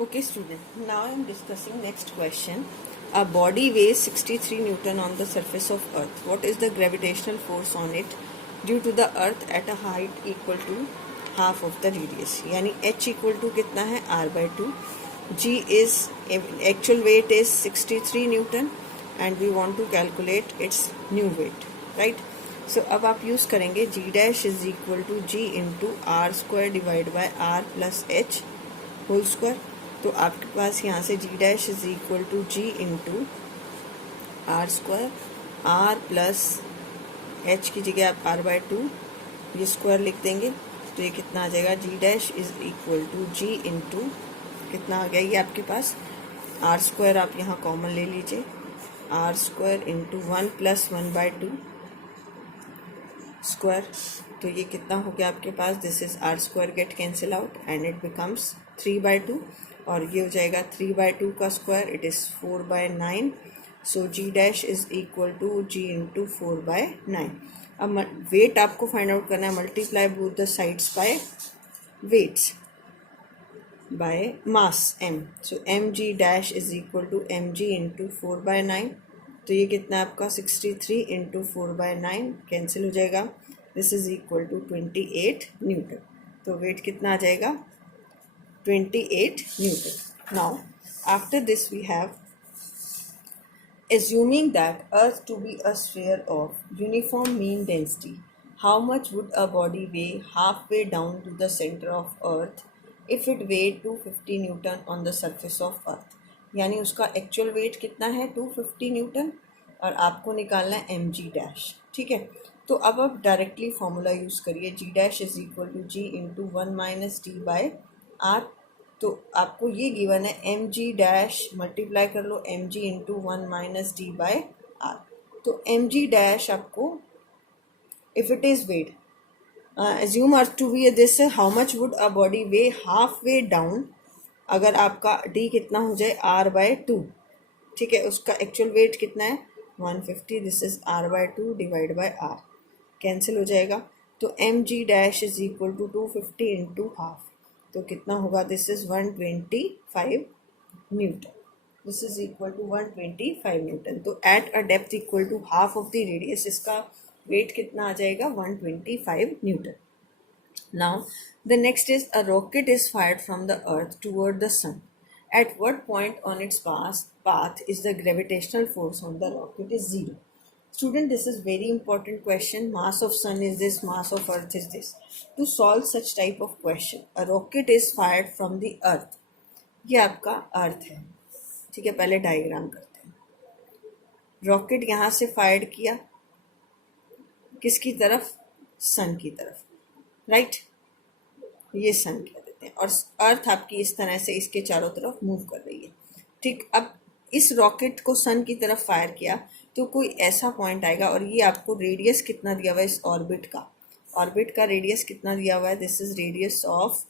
Okay student, now I am discussing next question. A body weighs 63 Newton on the surface of earth. What is the gravitational force on it due to the earth at a height equal to half of the radius? यानी h equal to कितना है r/2. G is actual weight is 63 Newton and we want to calculate its new weight, right? So अब आप use करेंगे G dash is equal to G into r square divided by r plus h whole square. तो आपके पास यहाँ से g dash is equal to g into r square, r plus h की जगह आप r/2 ये स्क्वायर लिख देंगे. तो ये कितना आ जाएगा, g dash is equal to g into कितना आ गया ये आपके पास आर स्क्वायर, आप यहाँ कॉमन ले लीजिए, r square into 1 plus 1/2 square. तो ये कितना हो गया आपके पास, this is r square get cancel out and it becomes 3/2 और ये हो जाएगा 3/2 का square, it is 4/9. So g dash is equal to g into 4/9. अब वेट आपको फाइंड आउट करना है, multiply both the sides by weights by mass m. So m g dash is equal to M ji into 4/9. तो ये कितना है आपका 63 into 4/9 cancel हो जाएगा. This is equal to 28 newton. तो वेट कितना आ जाएगा 28 Newton. Now, after this we have, assuming that Earth to be a sphere of uniform mean density, how much would a body weigh halfway down to the center of Earth if it weighed 250 Newton on the surface of Earth? यानी उसका actual wait कितना है 250 Newton और आपको निकालना है M g dash. ठीक है, तो अब आप डायरेक्टली फॉर्मूला यूज़ करिए, g dash is equal to g into 1 minus d by r. तो आपको ये गिवन है एम जी डैश मल्टीप्लाई कर लो m ji into 1 minus d by r. तो एम जी डैश आपको if it is weight assume earth to be this, how much would a body weigh half way down, अगर आपका D कितना हो जाए r/2. ठीक है, उसका एक्चुअल वेट कितना है 150, this is r/2 divide by r, cancel हो जाएगा. तो m g dash is equal to 250 into half. तो कितना होगा, this is 125 newton. This is equal to 125 newton. तो at a depth equal to half of the radius इसका weight कितना आ जाएगा 125 newton. Now the next is a rocket is fired from the earth toward the sun. At what point on it's path is the gravitational force on the rocket is 0. Student, this is very important question. Mass of sun is this, mass of earth is this. To solve such type of question, a rocket is fired from the earth. ये आपका अर्थ है. ठीक है, पहले diagram करते हैं. Rocket यहाँ से फायर किया किसकी तरफ, सन की तरफ, राइट. ये सन कह देते हैं और अर्थ आपकी इस तरह से इसके चारों तरफ मूव कर रही है. ठीक, अब इस रॉकेट को सन की तरफ फायर किया तो कोई ऐसा पॉइंट आएगा और ये आपको रेडियस कितना दिया हुआ है इस ऑर्बिट का रेडियस कितना दिया हुआ है, this is radius of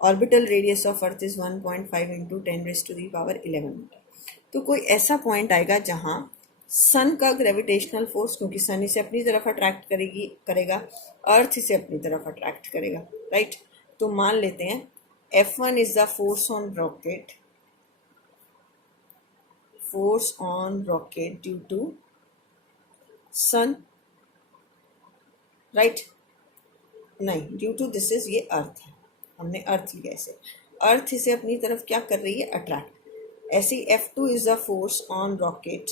orbital radius of earth is 1.5 into 10⁻11 metre. तो कोई ऐसा पॉइंट आएगा जहाँ सन का ग्रेविटेशनल फोर्स, क्योंकि सन इसे अपनी तरफ अट्रैक्ट करेगा, अर्थ इसे अपनी तरफ अट्रैक्ट करेगा, राइट. तो मान लेते हैं F1 is the force on rocket, force on rocket due to sun, right? नहीं, due to this is ये अर्थ है, हमने अर्थ लिया इसे, अर्थ इसे अपनी तरफ क्या कर रही है अट्रैक्ट. ऐसे ही F2 is the force on rocket